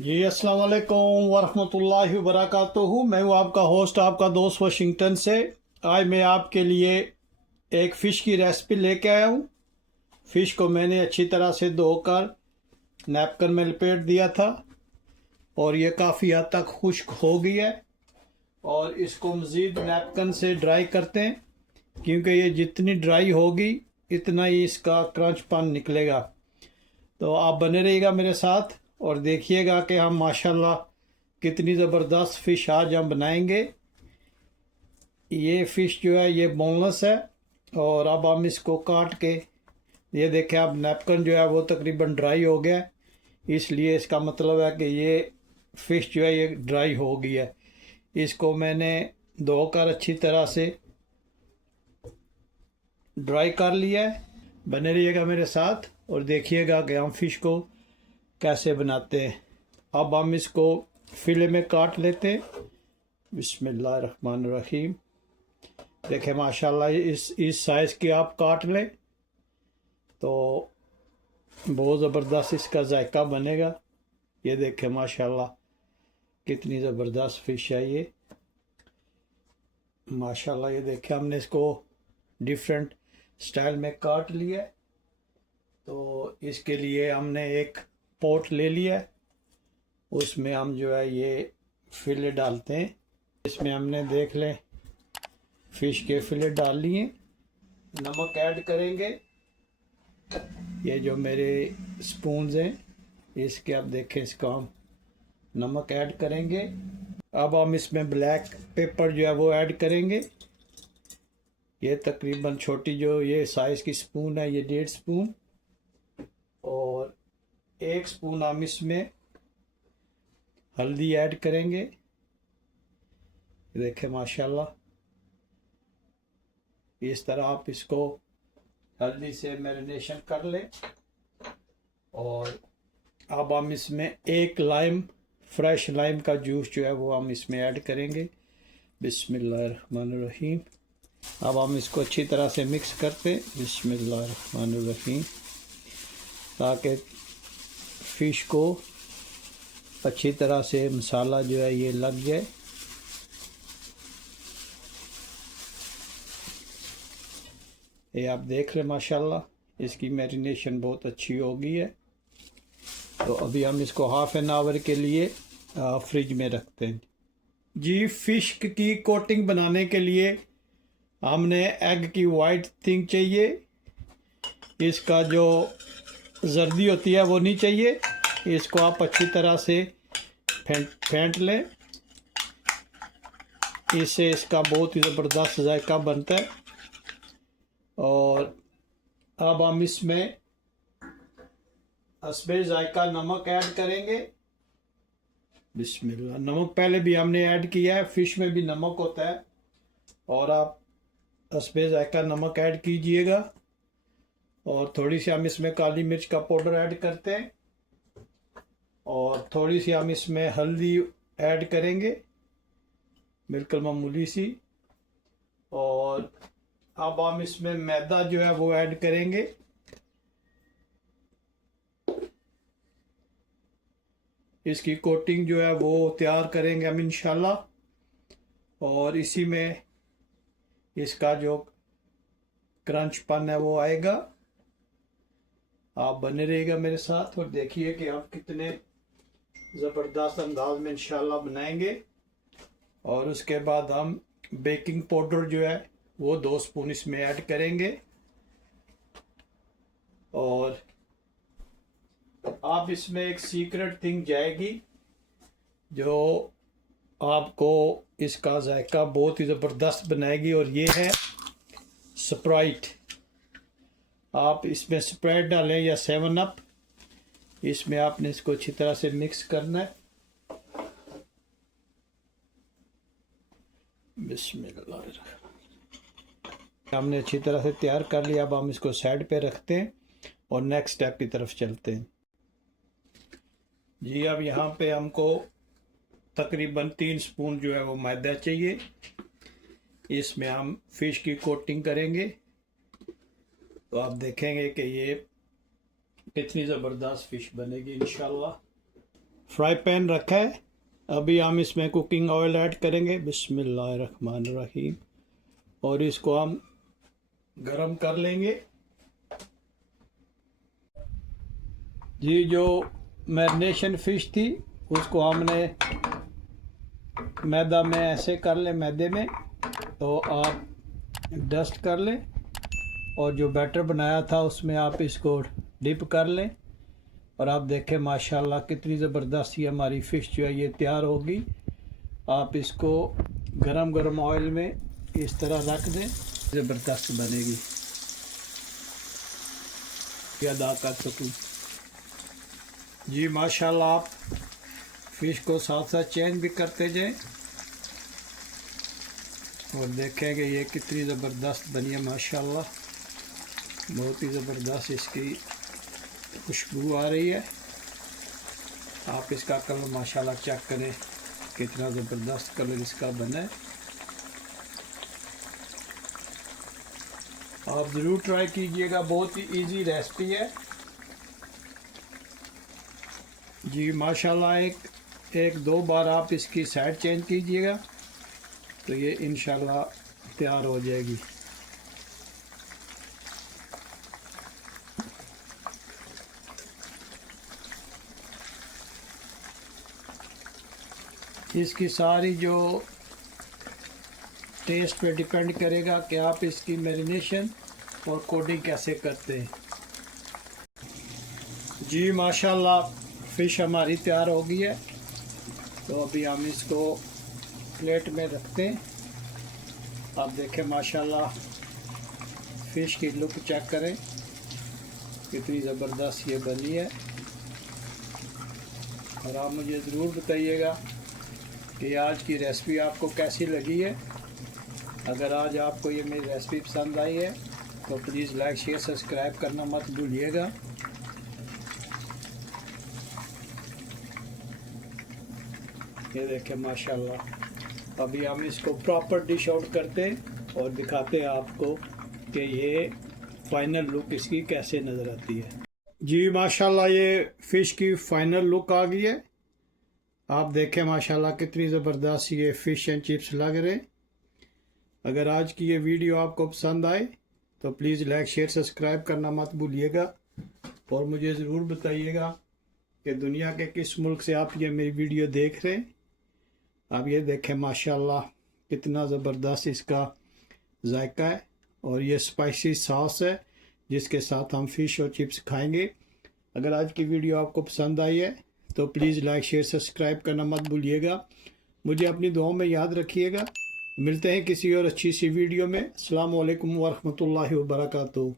जी अस्सलाम वालेकुम वरहमतुल्लाहि वबरकातुहू। मैं हूँ आपका होस्ट, आपका दोस्त वाशिंगटन से। आज मैं आपके लिए एक फ़िश की रेसिपी लेके आया हूँ। फ़िश को मैंने अच्छी तरह से धोकर नैपकिन में लपेट दिया था और ये काफ़ी हद तक खुश्क हो गई है। और इसको मज़ीद नैपकिन से ड्राई करते हैं, क्योंकि ये जितनी ड्राई होगी इतना ही इसका क्रंचपन निकलेगा। तो आप बने रहिएगा मेरे साथ और देखिएगा कि हम माशाल्लाह कितनी ज़बरदस्त फ़िश आज हम बनाएंगे। ये फ़िश जो है ये बोनलेस है। और अब हम इसको काट के, ये देखें, अब नैपकिन जो है वो तकरीबन ड्राई हो गया है, इसलिए इसका मतलब है कि ये फ़िश जो है ये ड्राई हो गई है। इसको मैंने धोकर अच्छी तरह से ड्राई कर लिया है। बने रहिएगा मेरे साथ और देखिएगा कि हम फ़िश को कैसे बनाते हैं। अब हम इसको फिले में काट लेते हैं। बिस्मिल्लाहिर्रहमानिर्रहीम। देखें माशाल्लाह इस साइज़ की आप काट लें तो बहुत ज़बरदस्त इसका जायका बनेगा। ये देखें माशाल्लाह कितनी ज़बरदस्त फ़िश है ये। माशाल्लाह ये देखें हमने इसको डिफरेंट स्टाइल में काट लिया। तो इसके लिए हमने एक पॉट ले लिया है, उसमें हम जो है ये फिले डालते हैं। इसमें हमने देख लें फ़िश के फिले डाल लिए। नमक ऐड करेंगे। ये जो मेरे स्पून्स हैं इसके आप देखें, इसका हम नमक ऐड करेंगे। अब हम इसमें ब्लैक पेपर जो है वो ऐड करेंगे। ये तकरीबन छोटी जो ये साइज़ की स्पून है, ये 1.5 स्पून। और 1 स्पून हम इसमें हल्दी ऐड करेंगे। देखें माशाल्लाह इस तरह आप इसको हल्दी से मैरिनेशन कर लें। और अब हम इसमें एक लाइम, फ्रेश लाइम का जूस जो है वो हम इसमें ऐड करेंगे। बिस्मिल्लाहिर्रहमानिर्रहीम। अब हम इसको अच्छी तरह से मिक्स करते हैं। बिस्मिल्लाहिर्रहमानिर्रहीम, ताकि फ़िश को अच्छी तरह से मसाला जो है ये लग जाए। ये आप देख लें माशाल्लाह इसकी मैरिनेशन बहुत अच्छी हो गई है। तो अभी हम इसको हाफ़ एन आवर के लिए फ्रिज में रखते हैं। जी, फ़िश की कोटिंग बनाने के लिए हमने एग की वाइट थिंग चाहिए। इसका जो जर्दी होती है वो नहीं चाहिए। इसको आप अच्छी तरह से फेंट लें, इससे इसका बहुत ही ज़बरदस्त जायका बनता है। और अब हम इसमें हस्बे जायका नमक ऐड करेंगे। बिस्मिल्लाह। नमक पहले भी हमने ऐड किया है, फ़िश में भी नमक होता है और आप हस्बे जायका नमक ऐड कीजिएगा। और थोड़ी सी हम इसमें काली मिर्च का पाउडर ऐड करते हैं और थोड़ी सी हम इसमें हल्दी ऐड करेंगे, बिल्कुल मामूली सी। और अब हम इसमें मैदा जो है वो ऐड करेंगे। इसकी कोटिंग जो है वो तैयार करेंगे हम इंशाल्लाह। और इसी में इसका जो क्रंचपन है वो आएगा। आप बने रहिएगा मेरे साथ और देखिए कि हम कितने ज़बरदस्त अंदाज में इंशाल्लाह बनाएंगे। और उसके बाद हम बेकिंग पाउडर जो है वो 2 स्पून इसमें ऐड करेंगे। और आप इसमें एक सीक्रेट थिंग जाएगी जो आपको इसका जायका बहुत ही ज़बरदस्त बनाएगी, और ये है स्प्राइट। आप इसमें स्प्राइट डालें या 7 अप, इसमें आपने इसको अच्छी तरह से मिक्स करना है। बिस्मिल्लाह। हमने अच्छी तरह से तैयार कर लिया। अब हम इसको साइड पे रखते हैं और नेक्स्ट स्टेप की तरफ चलते हैं। जी, अब यहाँ पे हमको तकरीबन 3 स्पून जो है वो मैदा चाहिए। इसमें हम फ़िश की कोटिंग करेंगे तो आप देखेंगे कि ये कितनी ज़बरदस्त फ़िश बनेगी इंशाल्लाह। फ्राई पैन रखा है। अभी हम इसमें कुकिंग ऑयल ऐड करेंगे, बिस्मिल्लाहिर्रहमानिर्रहीम, और इसको हम गरम कर लेंगे। जी, जो मैरिनेशन फ़िश थी उसको हमने मैदा में ऐसे कर लें, मैदे में तो आप डस्ट कर लें, और जो बैटर बनाया था उसमें आप इसको डिप कर लें। और आप देखें माशाल्लाह कितनी ज़बरदस्त ही हमारी फ़िश जो है ये तैयार होगी। आप इसको गरम गरम ऑयल में इस तरह रख दें, ज़बरदस्त बनेगी। अदा कर सकूँ जी। माशाल्लाह आप फ़िश को साथ साथ चेंज भी करते जाएं और देखेंगे ये कितनी ज़बरदस्त बनी है माशाल्लाह। बहुत ही ज़बरदस्त इसकी खुशबू आ रही है। आप इसका कलर माशाल्लाह चेक करें, कितना ज़बरदस्त कलर इसका बना है। आप ज़रूर ट्राई कीजिएगा, बहुत ही इजी रेसिपी है जी। माशाल्लाह एक दो बार आप इसकी साइड चेंज कीजिएगा तो ये इंशाल्लाह तैयार हो जाएगी। इसकी सारी जो टेस्ट पे डिपेंड करेगा कि आप इसकी मैरिनेशन और कोटिंग कैसे करते हैं जी। माशाल्लाह फ़िश हमारी तैयार हो गई है, तो अभी हम इसको प्लेट में रखते हैं। आप देखें माशाल्लाह फ़िश की लुक चेक करें, कितनी ज़बरदस्त ये बनी है। और आप मुझे ज़रूर बताइएगा कि आज की रेसिपी आपको कैसी लगी है। अगर आज आपको ये मेरी रेसिपी पसंद आई है तो प्लीज़ लाइक शेयर सब्सक्राइब करना मत भूलिएगा। ये देखें माशाल्लाह, अभी हम इसको प्रॉपर डिश आउट करते हैं और दिखाते हैं आपको कि ये फाइनल लुक इसकी कैसे नज़र आती है जी। माशाल्लाह ये फ़िश की फाइनल लुक आ गई है। आप देखें माशाल्लाह कितनी ज़बरदस्त ये फ़िश एंड चिप्स लग रहे हैं। अगर आज की ये वीडियो आपको पसंद आए तो प्लीज़ लाइक शेयर सब्सक्राइब करना मत भूलिएगा, और मुझे ज़रूर बताइएगा कि दुनिया के किस मुल्क से आप ये मेरी वीडियो देख रहे हैं। आप ये देखें माशाल्लाह कितना ज़बरदस्त इसका जायका है, और ये स्पाइसी सॉस है जिसके साथ हम फ़िश और चिप्स खाएंगे। अगर आज की वीडियो आपको पसंद आई है तो प्लीज़ लाइक शेयर सब्सक्राइब करना मत भूलिएगा। मुझे अपनी दुआओं में याद रखिएगा। मिलते हैं किसी और अच्छी सी वीडियो में। अस्सलामु अलैकुम वरहमतुल्लाहि वबरकातुहू।